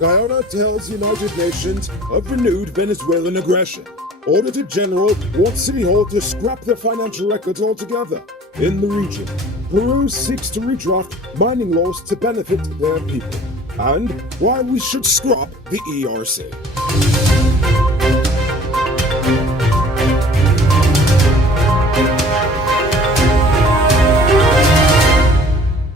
Guyana tells United Nations of renewed Venezuelan aggression. Auditor General wants City Hall to scrap their financial records altogether. In the region, Peru seeks to redraft mining laws to benefit their people. And why we should scrap the ERC.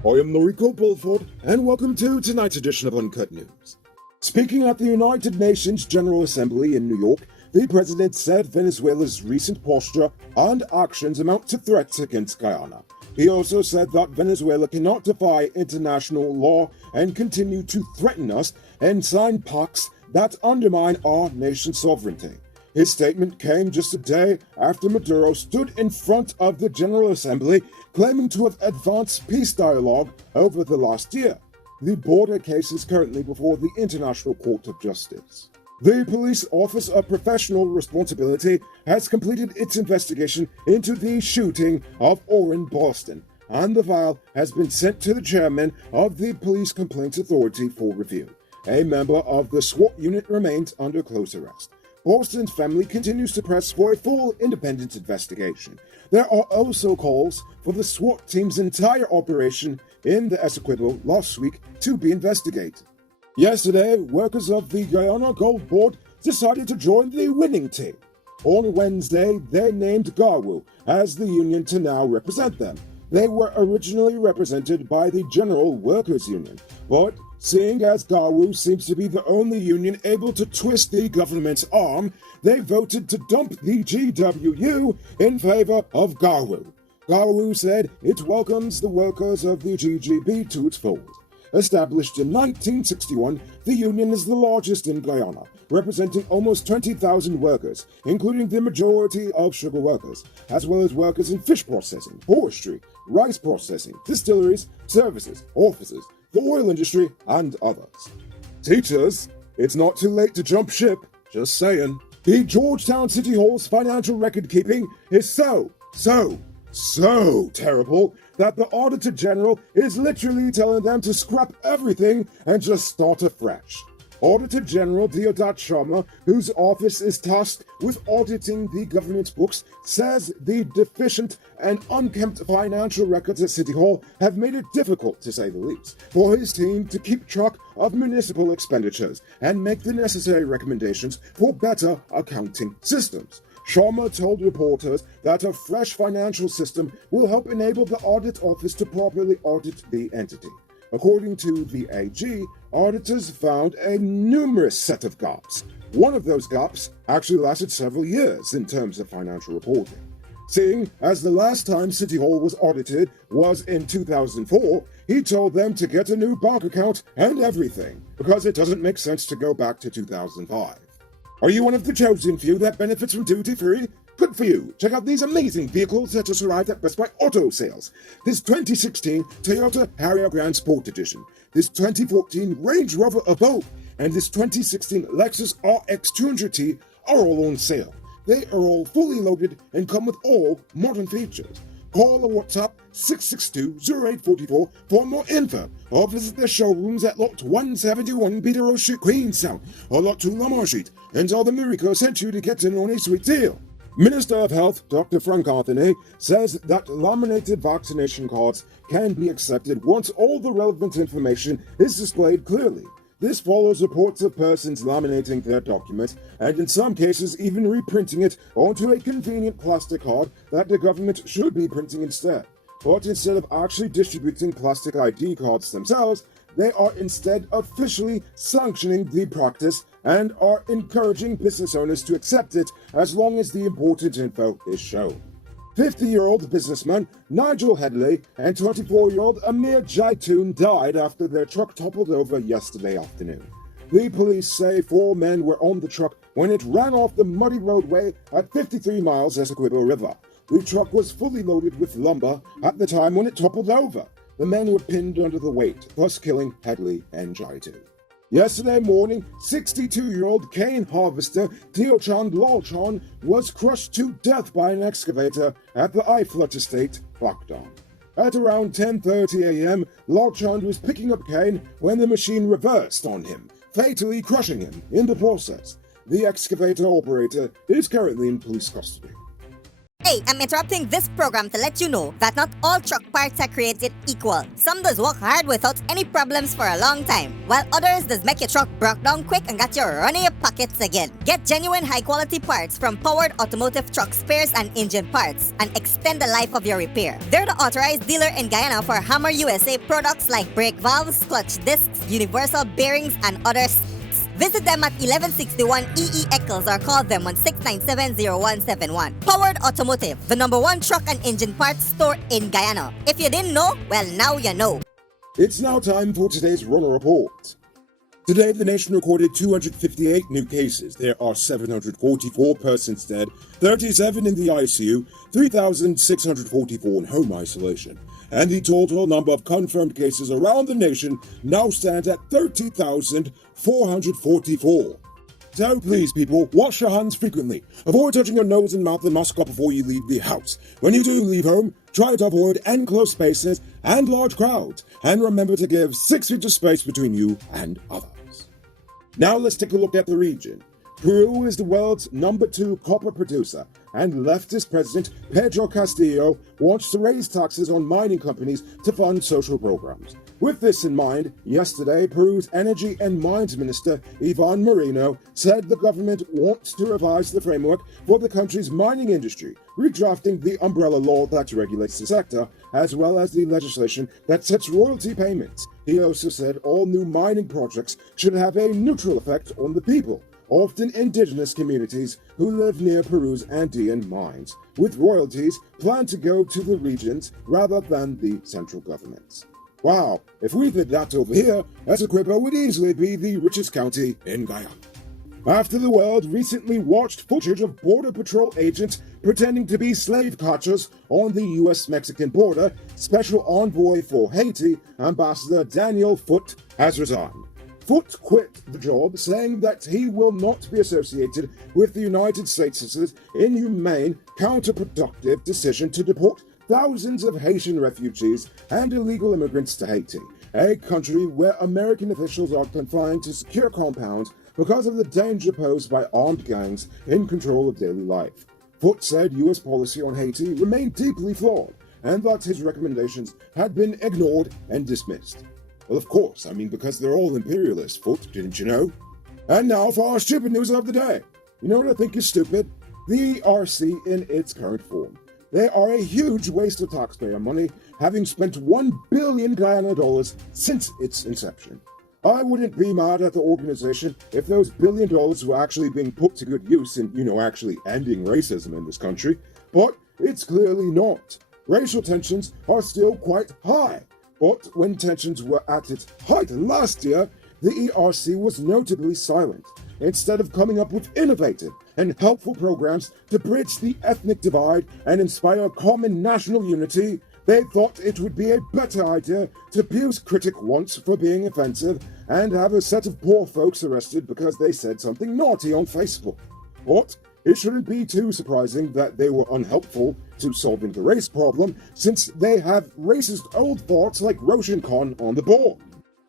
I am Noriko Bulford, and welcome to tonight's edition of Uncut News. Speaking at the United Nations General Assembly in New York, the president said Venezuela's recent posture and actions amount to threats against Guyana. He also said that Venezuela cannot defy international law and continue to threaten us and sign pacts that undermine our nation's sovereignty. His statement came just a day after Maduro stood in front of the General Assembly claiming to have advanced peace dialogue over the last year. The border case is currently before the International Court of Justice. The Police Office of Professional Responsibility has completed its investigation into the shooting of Orrin Boston, and the file has been sent to the chairman of the Police Complaints Authority for review. A member of the SWAT unit remains under close arrest. Boston's family continues to press for a full independent investigation. There are also calls for the SWAT team's entire operation in the Essequibo last week to be investigated. Yesterday, workers of the Guyana Gold Board decided to join the winning team. On Wednesday, they named GAWU as the union to now represent them. They were originally represented by the General Workers Union, but seeing as GAWU seems to be the only union able to twist the government's arm, they voted to dump the GWU in favor of GAWU. GAWU said it welcomes the workers of the GGB to its fold. Established in 1961, the union is the largest in Guyana, representing almost 20,000 workers, including the majority of sugar workers, as well as workers in fish processing, forestry, rice processing, distilleries, services, offices, the oil industry, and others. Teachers, it's not too late to jump ship, just saying. The Georgetown City Hall's financial record keeping is so terrible that the Auditor General is literally telling them to scrap everything and just start afresh. Auditor General Deodat Sharma, whose office is tasked with auditing the government's books, says the deficient and unkempt financial records at City Hall have made it difficult, to say the least, for his team to keep track of municipal expenditures and make the necessary recommendations for better accounting systems. Sharma told reporters that a fresh financial system will help enable the audit office to properly audit the entity. According to the AG, auditors found a numerous set of gaps. One of those gaps actually lasted several years in terms of financial reporting. Seeing as the last time City Hall was audited was in 2004, he told them to get a new bank account and everything, because it doesn't make sense to go back to 2005. Are you one of the chosen few that benefits from duty-free? Good for you. Check out these amazing vehicles that just arrived at Best Buy Auto Sales. This 2016 Toyota Harrier Grand Sport Edition, this 2014 Range Rover Evoque, and this 2016 Lexus RX 200T are all on sale. They are all fully loaded and come with all modern features. Call or WhatsApp 662-0844 for more info, or visit their showrooms at Lot 171 Peter Street, Queenstown, or Lot 2 Lamar Street, and tell them Miracle sent you to get in on a sweet deal. Minister of Health Dr. Frank Anthony says that laminated vaccination cards can be accepted once all the relevant information is displayed clearly. This follows reports of persons laminating their document, and in some cases even reprinting it onto a convenient plastic card that the government should be printing instead. But instead of actually distributing plastic ID cards themselves, they are instead officially sanctioning the practice and are encouraging business owners to accept it as long as the important info is shown. 50-year-old businessman Nigel Headley and 24-year-old Amir Jaitoon died after their truck toppled over yesterday afternoon. The police say 4 men were on the truck when it ran off the muddy roadway at 53 miles Essequibo River. The truck was fully loaded with lumber at the time when it toppled over. The men were pinned under the weight, thus killing Headley and Jaitoon. Yesterday morning, 62-year-old cane harvester Teochand Lalchon was crushed to death by an excavator at the Iflut Estate, Bakdam. At around 10:30 a.m., Lalchand was picking up cane when the machine reversed on him, fatally crushing him in the process. The excavator operator is currently in police custody. Hey, I'm interrupting this program to let you know that not all truck parts are created equal. Some does work hard without any problems for a long time, while others does make your truck broke down quick and got you running your pockets again. Get genuine high-quality parts from Powered Automotive Truck Spares and Engine Parts and extend the life of your repair. They're the authorized dealer in Guyana for Hammer USA products like brake valves, clutch discs, universal bearings, and others. Visit them at 1161 EE Eccles or call them on 697-0171. Powered Automotive, the #1 truck and engine parts store in Guyana. If you didn't know, well, now you know. It's now time for today's Runner Report. Today, the nation recorded 258 new cases. There are 744 persons dead, 37 in the ICU, 3,644 in home isolation. And the total number of confirmed cases around the nation now stands at 30,444. So please, people, wash your hands frequently. Avoid touching your nose and mouth and mask up before you leave the house. When you do leave home, try to avoid enclosed spaces and large crowds. And remember to give 6 feet of space between you and others. Now let's take a look at the region. Peru is the world's #2 copper producer, and leftist President Pedro Castillo wants to raise taxes on mining companies to fund social programs. With this in mind, yesterday, Peru's Energy and Mines Minister Ivan Moreno said the government wants to revise the framework for the country's mining industry, redrafting the umbrella law that regulates the sector, as well as the legislation that sets royalty payments. He also said all new mining projects should have a neutral effect on the people, often indigenous communities who live near Peru's Andean mines, with royalties planned to go to the regions rather than the central governments. Wow, if we did that over here, Essequibo would easily be the richest county in Guyana. After the world recently watched footage of Border Patrol agents pretending to be slave catchers on the US-Mexican border, Special Envoy for Haiti, Ambassador Daniel Foote, has resigned. Foote quit the job, saying that he will not be associated with the United States' inhumane, counterproductive decision to deport thousands of Haitian refugees and illegal immigrants to Haiti, a country where American officials are confined to secure compounds because of the danger posed by armed gangs in control of daily life. Foote said U.S. policy on Haiti remained deeply flawed, and that his recommendations had been ignored and dismissed. Well, of course, because they're all imperialists, Foote, didn't you know? And now for our stupid news of the day. You know what I think is stupid? The ERC in its current form. They are a huge waste of taxpayer money, having spent $1 billion Guyana dollars since its inception. I wouldn't be mad at the organization if those $1 billion were actually being put to good use in, actually ending racism in this country, but it's clearly not. Racial tensions are still quite high. But when tensions were at its height last year, the ERC was notably silent. Instead of coming up with innovative and helpful programs to bridge the ethnic divide and inspire common national unity, they thought it would be a better idea to abuse critic once for being offensive and have a set of poor folks arrested because they said something naughty on Facebook. But it shouldn't be too surprising that they were unhelpful to solving the race problem, since they have racist old farts like Roshan Khan on the board.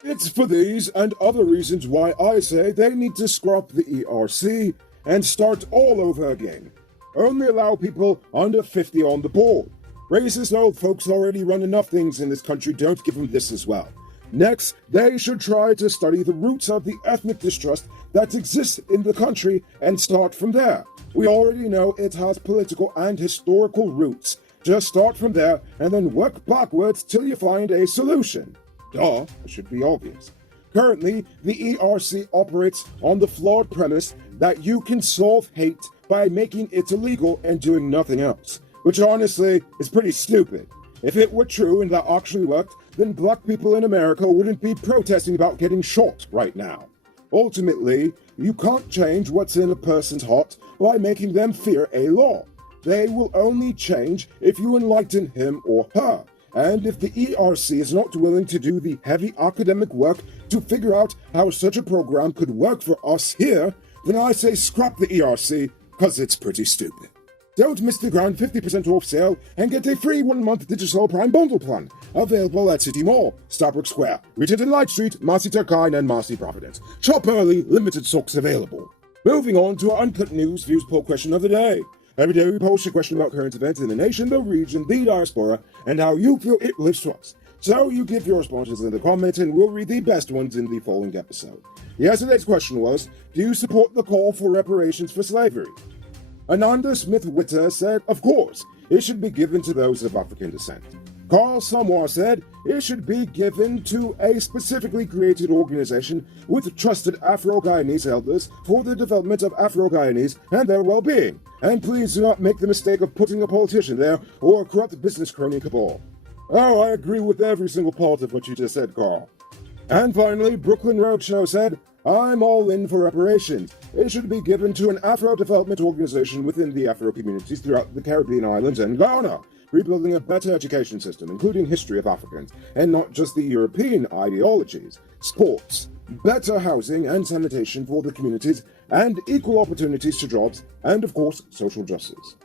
It's for these and other reasons why I say they need to scrap the ERC and start all over again. Only allow people under 50 on the board. Racist old folks already run enough things in this country, don't give them this as well. Next, they should try to study the roots of the ethnic distrust that exists in the country and start from there. We already know it has political and historical roots. Just start from there and then work backwards till you find a solution. Duh, it should be obvious. Currently, the ERC operates on the flawed premise that you can solve hate by making it illegal and doing nothing else, which honestly is pretty stupid. If it were true and that actually worked, then black people in America wouldn't be protesting about getting shot right now. Ultimately, you can't change what's in a person's heart by making them fear a law. They will only change if you enlighten him or her. And if the ERC is not willing to do the heavy academic work to figure out how such a program could work for us here, then I say scrap the ERC, because it's pretty stupid. Don't miss the grand 50% off sale and get a free 1-month digital Prime bundle plan. Available at City Mall, Starbucks Square, Richardson Light Street, Marcy Turkine, and Marcy Providence. Shop early, limited stocks available. Moving on to our Uncut News Views poll question of the day. Every day we post a question about current events in the nation, the region, the diaspora, and how you feel it relates to us. So you give your responses in the comments and we'll read the best ones in the following episode. Yesterday's question was, do you support the call for reparations for slavery? Ananda Smith-Witter said, of course, it should be given to those of African descent. Carl Samoa said, it should be given to a specifically created organization with trusted Afro-Guyanese elders for the development of Afro-Guyanese and their well-being. And please do not make the mistake of putting a politician there or a corrupt business crony cabal. Oh, I agree with every single part of what you just said, Carl. And finally, Brooklyn Roadshow said, I'm all in for reparations. It should be given to an Afro-development organization within the Afro communities throughout the Caribbean islands and Ghana, rebuilding a better education system, including history of Africans, and not just the European ideologies, sports, better housing and sanitation for the communities, and equal opportunities to jobs, and of course, social justice.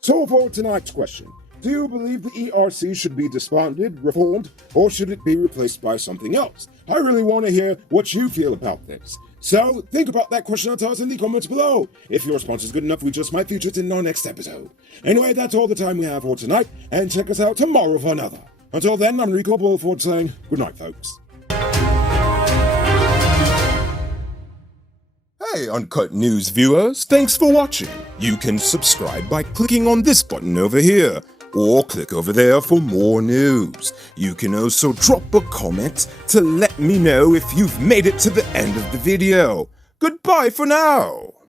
So for tonight's question, do you believe the ERC should be disbanded, reformed, or should it be replaced by something else? I really want to hear what you feel about this. So think about that question and tell us in the comments below. If your response is good enough, we just might feature it in our next episode. Anyway, that's all the time we have for tonight, and check us out tomorrow for another. Until then, I'm Rico Bullford saying good night, folks. Hey Uncut News viewers, thanks for watching. You can subscribe by clicking on this button over here, or click over there for more news. You can also drop a comment to let me know if you've made it to the end of the video. Goodbye for now.